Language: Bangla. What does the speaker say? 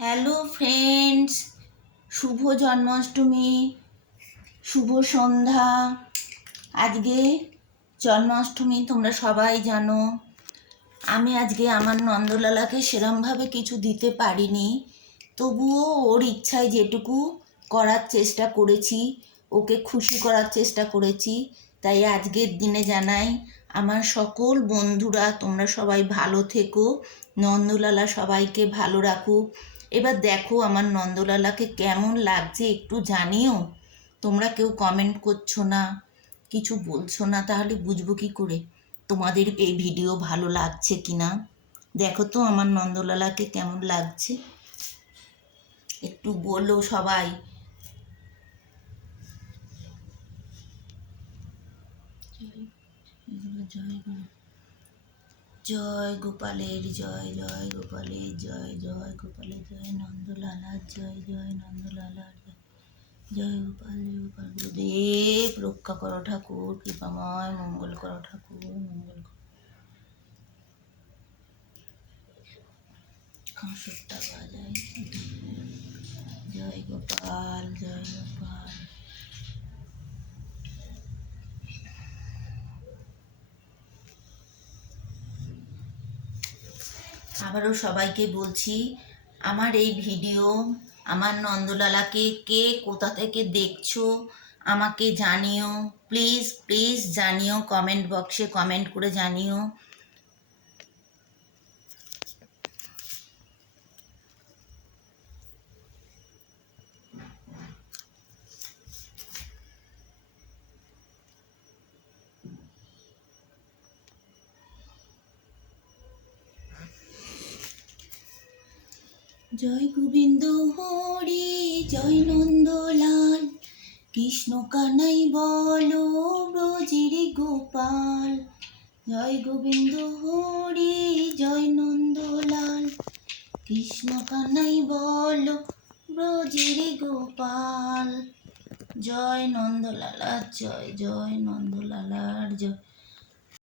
হ্যালো ফ্রেন্ডস, শুভ জন্মাষ্টমী, শুভ সন্ধ্যা। আজকে জন্মাষ্টমী, তোমরা সবাই জানো। আমি আজকে আমার নন্দলালাকে সেরমভাবে কিছু দিতে পারিনি, তবুও ওর ইচ্ছায় যেটুকু করার চেষ্টা করেছি, ওকে খুশি করার চেষ্টা করেছি। তাই আজকের দিনে জানাই, আমার সকল বন্ধুরা তোমরা সবাই ভালো থেকো, নন্দলালা সবাইকে ভালো রাখুক। এবার দেখো আমার নন্দলালাকে কেমন লাগছে একটু জানিও। তোমরা কেউ কমেন্ট করছো না, কিছু বলছো না, তাহলে বুঝবো কি করে তোমাদের এই ভিডিও ভালো লাগছে কি না। দেখো তো আমার নন্দলালাকে কেমন লাগছে, একটু বলো সবাই। জয় গোপালের জয়, জয় গোপালের জয়, জয় গোপালের জয়, নন্দলালার জয়, জয় নন্দলালার জয়, জয় গোপাল, জয় গোপাল। গুরুদেব রক্ষা করো ঠাকুর, কৃপাময় মঙ্গল করো ঠাকুর, মঙ্গল করো। কাঁসরটা বাজাই, জয় গোপাল, জয় গোপাল। আবারও সবাইকে বলছি, আমার এই ভিডিও আমার নন্দলালাকে কে কোথা থেকে দেখছো আমাকে জানিও, প্লিজ প্লিজ জানিও, কমেন্ট বক্সে কমেন্ট করে জানিও। জয় গোবিন্দ হরি, জয় নন্দলাল, কৃষ্ণ কানাই বলো ব্রজের গোপাল। জয় গোবিন্দ হরি, জয় নন্দলাল, কৃষ্ণ কানাই বলো ব্রজের গোপাল। জয় নন্দলালার জয়, জয় নন্দলালার জয়,